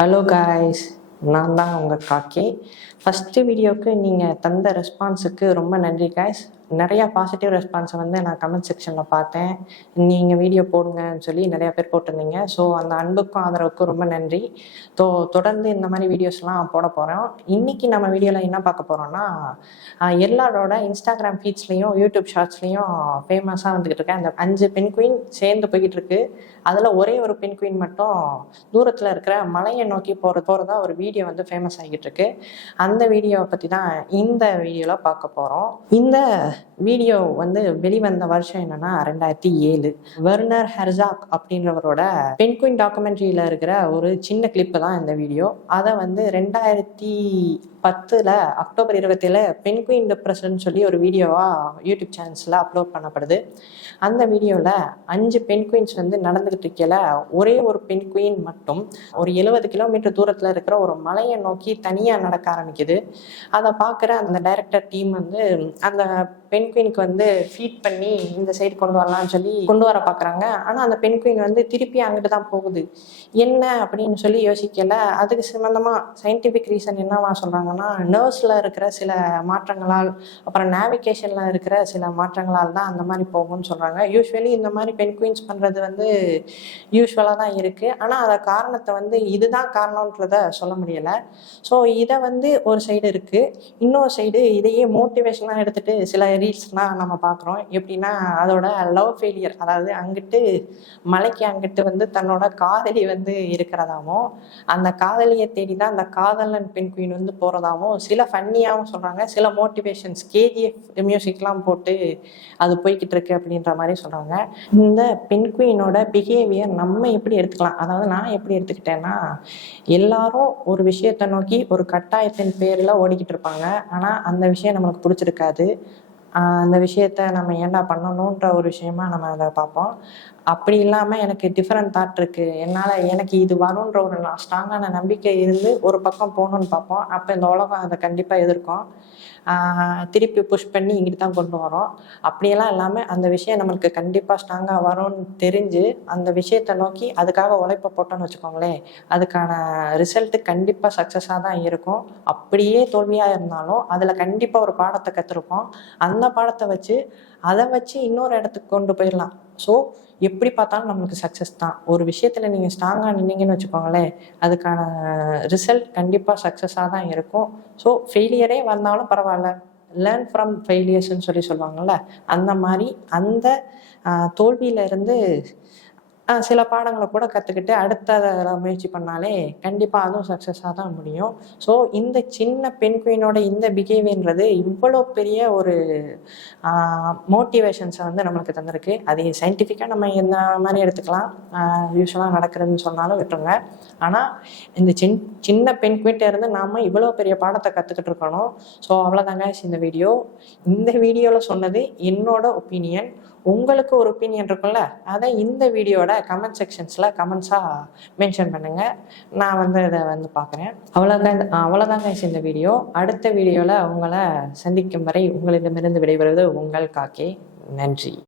Hello guys, நான் தான் உங்கள் காக்கி. ஃபஸ்ட்டு வீடியோவுக்கு நீங்கள் தந்த ரெஸ்பான்ஸுக்கு ரொம்ப நன்றி காய்ஸ். நிறையா பாசிட்டிவ் ரெஸ்பான்ஸை வந்து நான் கமெண்ட் செக்ஷனில் பார்த்தேன். நீங்கள் வீடியோ போடுங்கன்னு சொல்லி நிறையா பேர் போட்டிருந்தீங்க. ஸோ அந்த அன்புக்கும் ஆதரவுக்கும் ரொம்ப நன்றி. தொடர்ந்து இந்த மாதிரி வீடியோஸ்லாம் போட போகிறோம். இன்றைக்கி நம்ம வீடியோவில் என்ன பார்க்க போகிறோன்னா, எல்லாரோட இன்ஸ்டாகிராம் ஃபீட்ஸ்லேயும் யூடியூப் ஷார்ட்ஸ்லேயும் ஃபேமஸாக வந்துக்கிட்டு இருக்கேன் அந்த 5 பெண் குயின் சேர்ந்து போய்கிட்டு இருக்கு. அதில் ஒரே ஒரு பெண் குயின் மட்டும் தூரத்தில் இருக்கிற மலையை நோக்கி போகிறதா ஒரு வீடியோ வந்து ஃபேமஸ் ஆகிட்டு இருக்கு. அந்த வீடியோவை பற்றி தான் இந்த வீடியோவில் பார்க்க போகிறோம். இந்த வீடியோ வந்து வெளிவந்த வருஷம் என்னன்னா 2007. வெர்னர் ஹெர்சாக் அப்படின்றவரோட பெண் குயின் டாக்குமெண்ட்ரியில் இருக்கிற ஒரு சின்ன கிளிப்பு தான் இந்த வீடியோ. அதை வந்து 2010 அக்டோபர் 27 பெண் குயின் டிப்ரெஷன் சொல்லி ஒரு வீடியோவாக யூடியூப் சேனல்ஸில் அப்லோட் பண்ணப்படுது. அந்த வீடியோவில் 5 பெண் குயின்ஸ் வந்து நடந்துகிட்டு இருக்கல ஒரே ஒரு பெண் குயின் மட்டும் ஒரு 70 கிலோமீட்டர் தூரத்தில் இருக்கிற ஒரு மலையை நோக்கி தனியாக நடக்க ஆரம்பிக்குது. அதை பார்க்குற அந்த டைரக்டர் டீம் வந்து அந்த பெண் குயினுக்கு வந்து ஃபீட் பண்ணி இந்த சைடு கொண்டு வரலாம்னு சொல்லி கொண்டு வர பார்க்குறாங்க. ஆனால் அந்த பெண் குயின் வந்து திருப்பி அங்கிட்டு தான் போகுது. என்ன அப்படின்னு சொல்லி யோசிக்கல. அதுக்கு சம்மந்தமாக சயின்டிஃபிக் ரீசன் என்னவா சொல்கிறாங்கன்னா, நர்வ்ஸில் இருக்கிற சில மாற்றங்களால் அப்புறம் நேவிகேஷனில் இருக்கிற சில மாற்றங்களால் தான் அந்த மாதிரி போகும்னு சொல்கிறாங்க. யூஸ்வலி இந்த மாதிரி பெண் குயின்ஸ் பண்ணுறது வந்து யூஸ்வலாக தான் இருக்குது. ஆனால் அதை காரணத்தை வந்து இதுதான் காரணன்றதை சொல்ல முடியலை. ஸோ இதை வந்து ஒரு சைடு இருக்குது. இன்னொரு சைடு இதையே மோட்டிவேஷனாக எடுத்துகிட்டு சில ரீல்ஸ்லாம் நம்ம பார்க்குறோம். எப்படின்னா, அதோட லவ் ஃபெயிலியர், அதாவது அங்கிட்டு மலைக்கு அங்கிட்டு வந்து தன்னோட காதலி வந்து இருக்கிறதாகவும் அந்த காதலியை தேடி தான் அந்த காதலன் பெண் குயின் வந்து போகிறதாகவும் சில ஃபன்னியாகவும் சொல்கிறாங்க. சில மோட்டிவேஷன்ஸ் கேஜிஎஃப் மியூசிக்லாம் போட்டு அது போய்கிட்டு இருக்கு அப்படின்ற மாதிரி சொல்கிறாங்க. இந்த பெண் குயினோட பிஹேவியர் நம்ம எப்படி எடுத்துக்கலாம், அதாவது நான் எப்படி எடுத்துக்கிட்டேன்னா, எல்லாரும் ஒரு விஷயத்தை நோக்கி ஒரு கட்டாயத்தின் பேரில் ஓடிக்கிட்டு இருப்பாங்க. ஆனால் அந்த விஷயம் நம்மளுக்கு பிடிச்சிருக்காது. அந்த விஷயத்த நம்ம ஏன்டா பண்ணணுன்ற ஒரு விஷயமா நம்ம அதை பார்ப்போம். அப்படி இல்லாமல் எனக்கு டிஃப்ரெண்ட் தாட் இருக்குது, எனக்கு இது வரும்ன்ற ஒரு ஸ்ட்ராங்கான நம்பிக்கை இருந்து ஒரு பக்கம் போகணுன்னு பார்ப்போம். அப்போ இந்த உலகம் அதை கண்டிப்பாக எதிர்க்கும். திருப்பி புஷ் பண்ணி இங்கிட்டு தான் கொண்டு வரோம். அப்படியெல்லாம் இல்லாமல் அந்த விஷயம் நம்மளுக்கு கண்டிப்பாக ஸ்ட்ராங்காக வரும்னு தெரிஞ்சு அந்த விஷயத்தை நோக்கி அதுக்காக உழைப்பை போட்டோன்னு வச்சுக்கோங்களேன், அதுக்கான ரிசல்ட்டு கண்டிப்பாக சக்ஸஸாக தான் இருக்கும். அப்படியே தோல்வியாக இருந்தாலும் அதில் கண்டிப்பாக ஒரு பாடத்தை கற்றுருப்போம். அந்த பாடத்தை வச்சு அதை வச்சு இன்னொரு இடத்துக்கு கொண்டு போயிடலாம். ஸோ எப்படி பார்த்தாலும் நம்மளுக்கு சக்ஸஸ் தான். ஒரு விஷயத்தில் நீங்கள் ஸ்ட்ராங்காக நின்னீங்கன்னு வச்சுக்கோங்களேன், அதுக்கான ரிசல்ட் கண்டிப்பாக சக்ஸஸாக தான் இருக்கும். ஸோ ஃபெயிலியரே வந்தாலும் பரவாயில்ல, லேர்ன் ஃப்ரம் ஃபெயிலியர்ஸ்ன்னு சொல்லுவாங்கள்ல, அந்த மாதிரி அந்த தோல்வியிலேருந்து சில பாடங்களை கூட கற்றுக்கிட்டு அடுத்த முயற்சி பண்ணாலே கண்டிப்பாக அதுவும் சக்ஸஸாக தான் முடியும். ஸோ இந்த சின்ன பெண் குயினோட இந்த பிஹேவியர்ன்றது இவ்வளோ பெரிய ஒரு மோட்டிவேஷன்ஸை வந்து நம்மளுக்கு தந்திருக்கு. அது சயின்டிஃபிக்காக நம்ம இந்த மாதிரி எடுத்துக்கலாம், யூஸ்வலாக நடக்கிறதுன்னு சொன்னாலும் விட்டுருங்க. ஆனால் இந்த சின்ன பெண் குயின்ட்ட இருந்து நாம் இவ்வளோ பெரிய பாடத்தை கற்றுக்கிட்டு இருக்கணும். ஸோ அவ்வளோதாங்க இந்த வீடியோ. இந்த வீடியோவில் சொன்னது என்னோட ஒப்பீனியன். உங்களுக்கு ஒரு ஒப்பீனியன் இருக்குல்ல, அதை இந்த வீடியோட கமெண்ட் செக்ஷன்ஸில் கமெண்ட்ஸாக மென்ஷன் பண்ணுங்கள். நான் வந்து இதை வந்து பார்க்குறேன். அவ்வளோதாங்க இந்த வீடியோ. அடுத்த வீடியோவில் உங்களை சந்திக்கும் வரை உங்களிடமிருந்து விடைபெறுவது உங்கள் காக்கே. நன்றி.